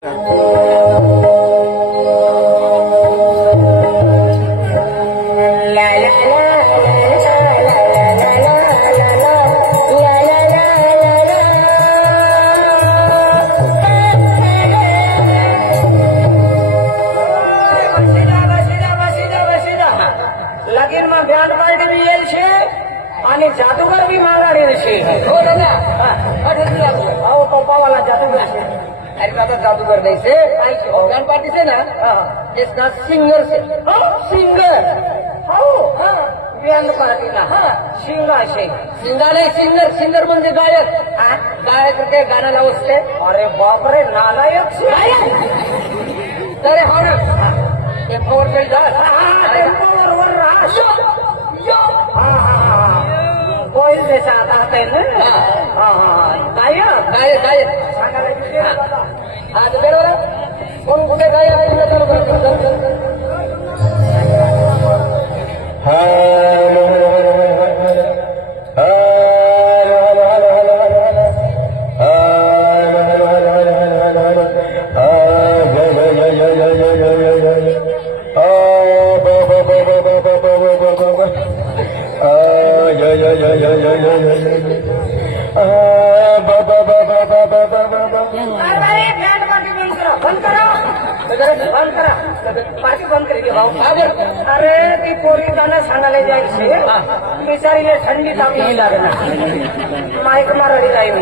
आणि जादूगर भी मांगाडे हो दादा अहो पप्पावाला जादूगर अरे दादा जादूगर नहीं से ऑर्गन पार्टी से ना इसका सिंगर से सिंगर हो बँड पार्टीला शिंगा शिंगा नाही सिंगर सिंगर म्हणजे गायक गायक ते गाणं लावते अरे बापरे नालायक अरे हो ना टेम्पोवर काही जा टेम्पोवर कोईल देशा आता आहे ना गायक गायक गायक हा तर बरोबर कोण कुठे गायक बंद करा पार्टी बंद करेगी भाऊ अरे ती पोरी गाणं सांगायला जायची बिचारीला थंडी ताप नाही लागणार माईक मारडी जाई मी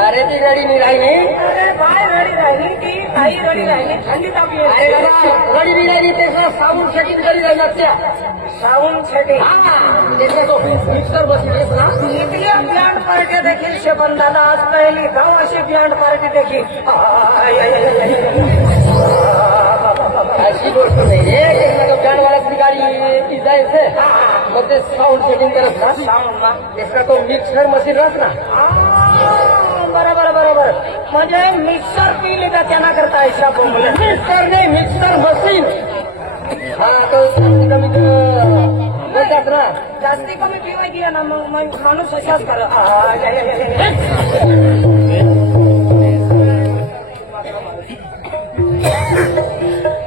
अरे ती रडी नाही राहिली अरे बाय रडी राहिली ती काही रडी राहिली थंडी ताप अरे रडी नाही राहिली त्याचा साबून सेटिंग करी राहिला त्या साबून सेटिंग त्याचा तो मिक्सर बसलीस ना इथल्या बँड पार्टी देखील शेपन दादा आज पहिली गाव अशी बँड पार्टी देखील अशी गोष्ट नाही बँड वाला गाडी जायचं मग ते साऊंड सेटिंग करत ना साऊंड ना त्याचा तो मिक्सर मशीन राहत ना बरोबर बरोबर म्हणजे मिक्सर पिले का त्यांना करता ऐसा बोंबले मिक्सर नाही मिक्सर मशीन हा तो कमी बोलतात ना जास्ती कमी पिवायची ना मग माणूस अशाच कर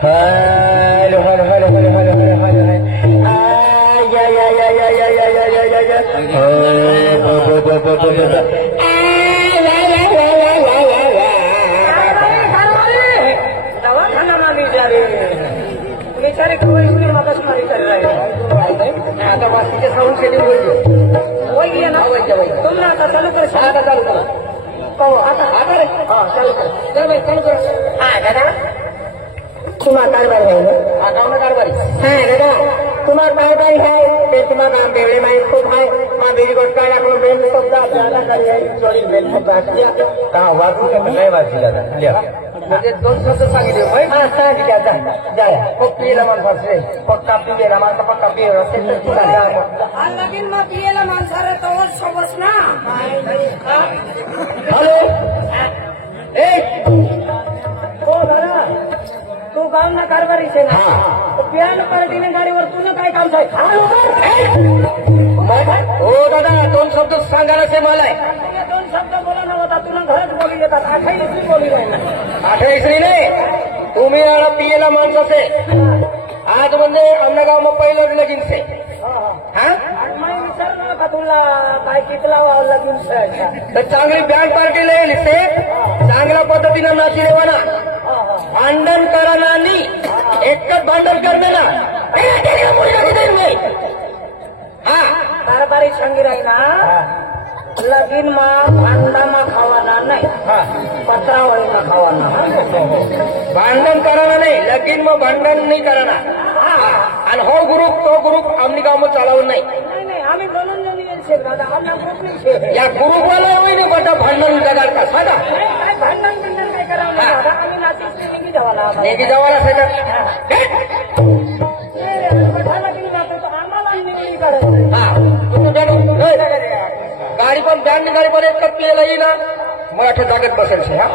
hello hello hello hello hello hello hello दवाखाना मागे जा रे बेचारे कवर इतकी मदत मारी कर रहे आता वासीचे साऊंड सेटिंग होईल ना तुम्हाला आता चालू कर आता चालू करा आता आता रे चालू कर चल भाई चालू कर दादा तुम्हा कारभारी आहे हा गावना कारभारी दादा तुम्हा कारभारी आहे ते तुम्हा काम बेवडे माहीत खूप आहे मग बेडी गोष्ट लागून बेल शब्द आपल्याला करी आहे चोरी बेल शब्द का वाचू नाही वाचला म्हणजे दोन शब्द सांगितले भाई हा सांगितल्या जाय पियला माणसाचे पक्का पियला माणसा पक्का पिय लगीन मग पियला माणसारे तोवर सोबत ना हॅलो हो दादा तू गावना कारभारी छे ना बँड पार्टीने गाडीवर तुझं काय काम हो दादा दोन शब्द सांगायला ते मला दोन शब्द बोला ना होता तुला घरात बोली येतात 28 बोली राहिला 28 नाही तुम्ही याला पियला माणसाचे आज म्हणजे आमच्या गाव मग पहिलं लगीन से मी विचारलं का तुला काय कितला लगीन तर चांगली बँड पार्टी येईल ते चांगल्या पद्धतीनं नाची रेवाना भांडण कराना एकच भांडण करणे ना हा कारभारी संगी राहीना लगीन मा भांडामा खावाना नाही पत्रावळीना खावाना भांडण कराना नाही लगीन मग भांडण नाही कराना आणि हो ग्रुप तो ग्रुप आमनी गाव मग चालवून नाही आम्ही बोलून या ग्रुपवाला नाही बटा भांडण जगाल का साधा काय भांडण बिंडण काय करावं आम्ही नाचीस निघी जावाला आम्हाला निवडी करायचं गाडी पण बँड गाडी पण एक कप केला येईल ना मराठा जागेत बसायचे हा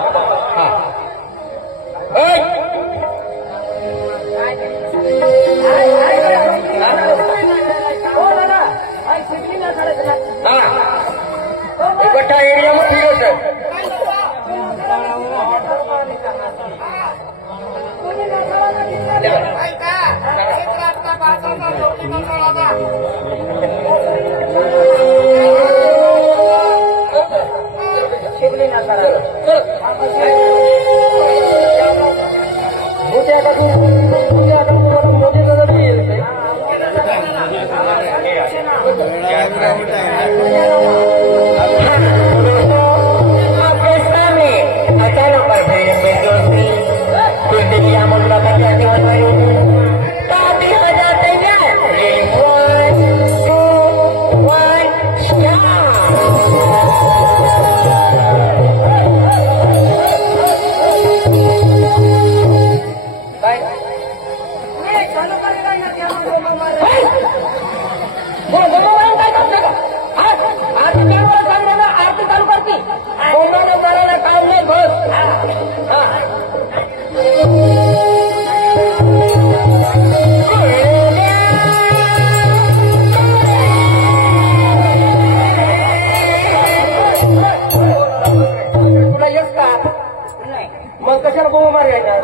मग कशाला बोमा मार येणार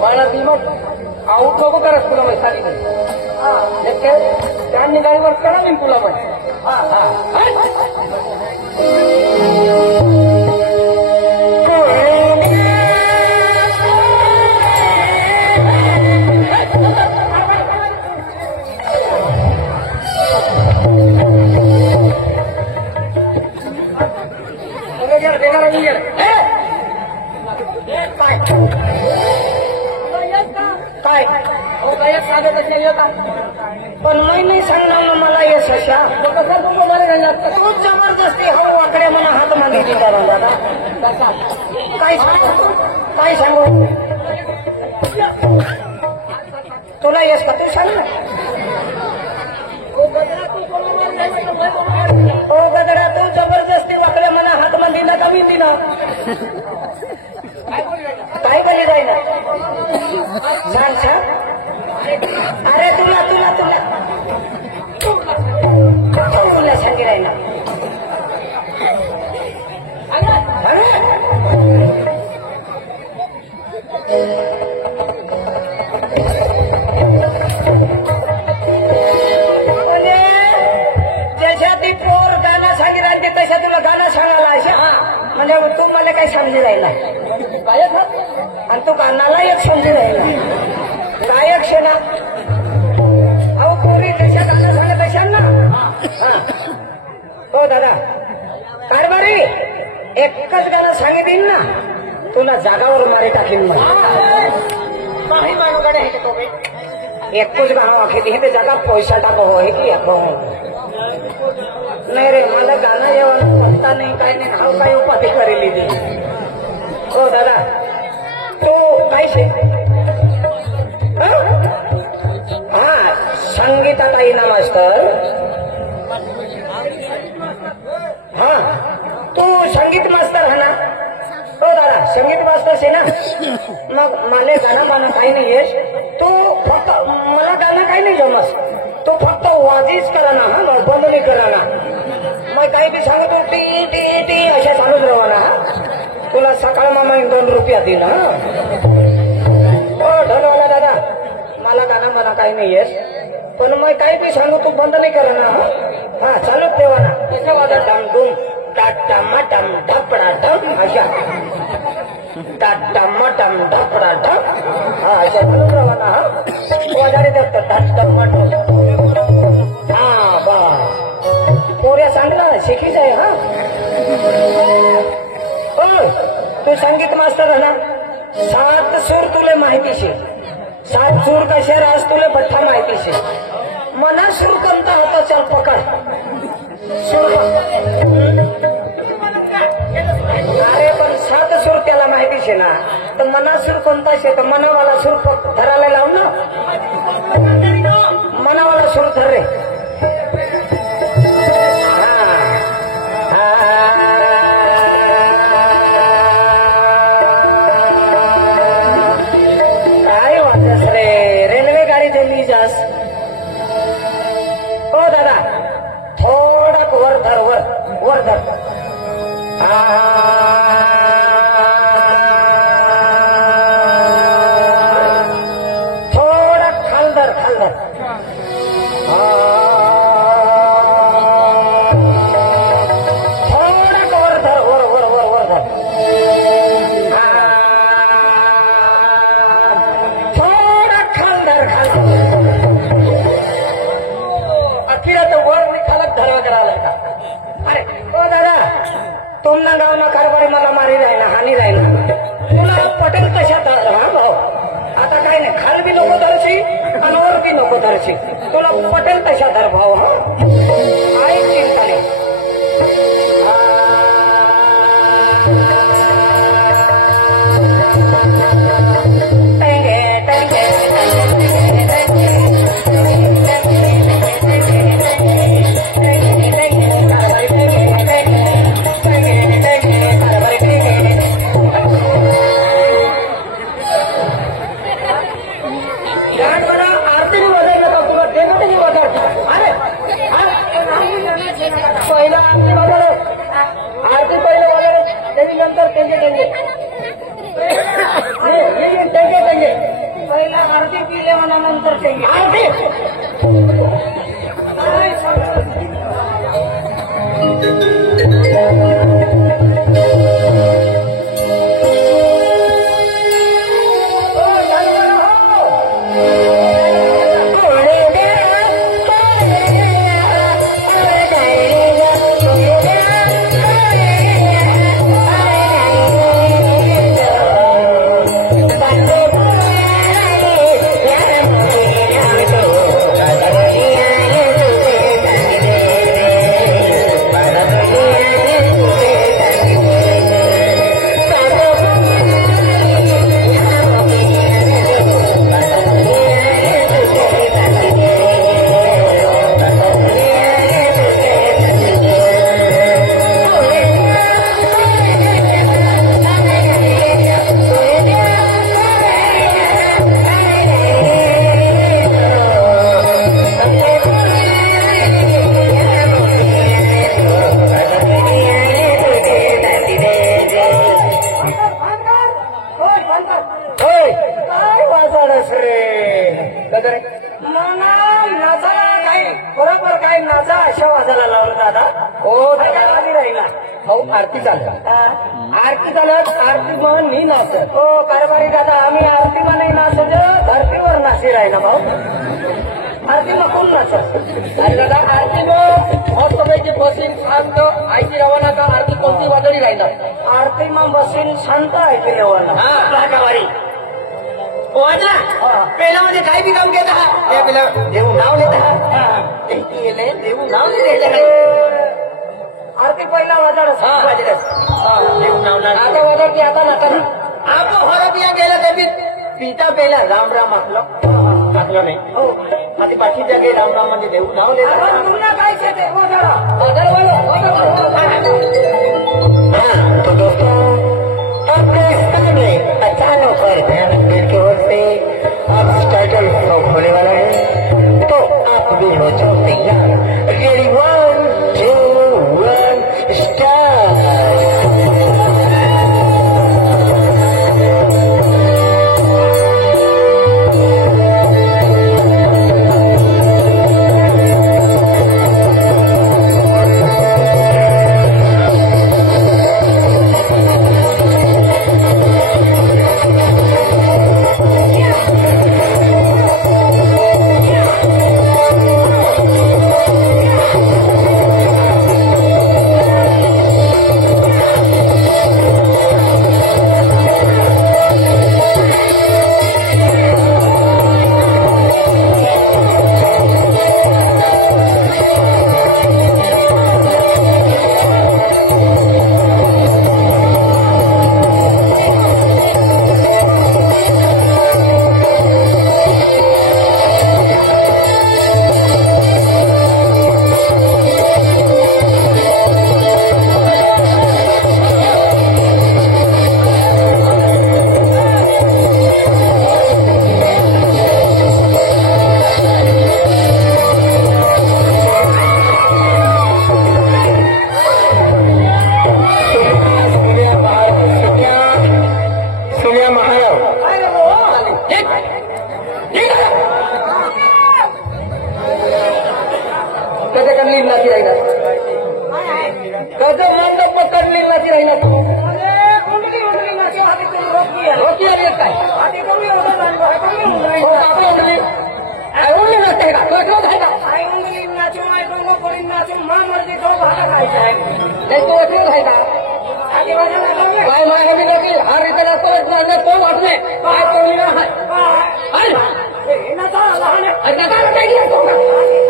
मला ती मग आऊट नको करत तुला मग साडी त्यांनी गाडीवर करा मी तुला मग पण नाही सांगणार ना मला यश अशा कसा तुम्ही बरं खूप जबरदस्ती हो वाकडे म्हणा हात मागितली दादा काय सांगू तुला यश का तू सांग ना ओ गदरा तू जबरदस्ती वाकडे म्हणा हात मागितला का मी दिला काय बोली जाई ना सांग सांग अरे तुला तुला तुला तुला सांगे राहिला जशा ती पोर गाणं सांगी राहिली तशा तुला गाणं सांगायला अशा म्हणजे तू मला काही समजी राहिला गायक आणि तू गाण्याला एक समजी राहिला गायक शेना अहो पोरी तशा गाणं सांगत असाल ना हो दादा कारभारी एकच गाणं सांगितलं ना तुला जागावर मारे टाकीन मग एकच गाणं आखित हे ते जागा पैसा टाको हो हे की नाही रे मला गाणं जेवण पत्ता नाही काय नाही हा काय उपाधी करेली ती हो दादा तो काय शे हा संगीताला येईना मास्तर हा तू संगीत मास्तर हा ना हो दादा संगीत मास्तर शे ना मग मला गाणं माना काही नाही येस तू फक्त मला गाणं काही नाही जमस तो फक्त वाजीच करा ना हा बंद नाही करा ना मग काही बी सांगतो टी टी टी अशा चालूच राहा ना तुला सकाळ मामा 2 रुपया देईन हा हो धनवाला दादा मला गाणं म्हणा काही नाही येस पण मग काही बी सांगू तू बंद नाही करा ना हा चालूच ठेवा ना कसं वाजा डम डुम टाटा मटम ढपडा ढप अशा टाटा मटम ढपडा ढप हा अशा चालूच राहा ना हा वाजाडे देत टाटा मटम हा बा पोऱ्या चांगला शिकीच आहे हा हो तू संगीत मास्तर आहे ना 7 सूर तुले माहिती शे 7 सूर कशा राज तुले बठ्ठा माहिती शे मना सूर कोणता होता चल पकड सूर अरे पण 7 सूर त्याला माहिती शे ना तर मना सूर कोणता शे तर मनावाला सूर धरायला लावू ना मनावाला सूर धर रे फकीराचं वळ उडी खालक धरवा करायला का अरे ओ दादा तुमना गावना कारभारी मला मारी राहिना हानी राहिना तुला पटेल कशात हा भाऊ आता काय नाही खाल बी नको धरशी आणि वर बी नको धरशी तुला पटेल कशा धर भाऊ हा आई चिंता नाही पहिला आरती पिले म्हणा नंतर टेंगे आरती बरोबर काय नाचा अशा वाजायला लावलं दादा हो दादा आधी राहिला भाऊ आरती झालं आरती झालं आरती मन मी नाचत हो कारभारी दादा आम्ही आरती नाही नाचत धरतीवर नाची राहिला भाऊ आरती कोण नाचत अरे दादा आरती मस्तपैकी बसीन शांत आयची रवाना का आरती कोणती वाजणी राहिला आरती मग बसीन शांत आयची रवाना कारभारी वाजा पेलामध्ये काय बी काम घेत देऊ नाव लिहित देऊ नाव लिहिलं आरती पहिला वाजत देऊ नाव आता वाजत की आता नाता आपण हरपिया गेला ते पिता पेला राम राम आपलं नाही हो आधी बाकीच्या काही राम राम म्हणजे देऊ नाव लिहिलं काय तो दोस्तों आपके स्थान में अचानक और भयानक की ओर से अब टाइटल शॉप होने वाला है तो आप भी हो जाओ तैयार रेडी 1 2 1 स्टार्ट करायचं आहे नाही तो वकील आहे का आगे वाजायला लागले काय माय हवी लोकी हा रिटर्न असतो तो वाटले काय तो निघा काय? हे नाचा लहान आहे. काय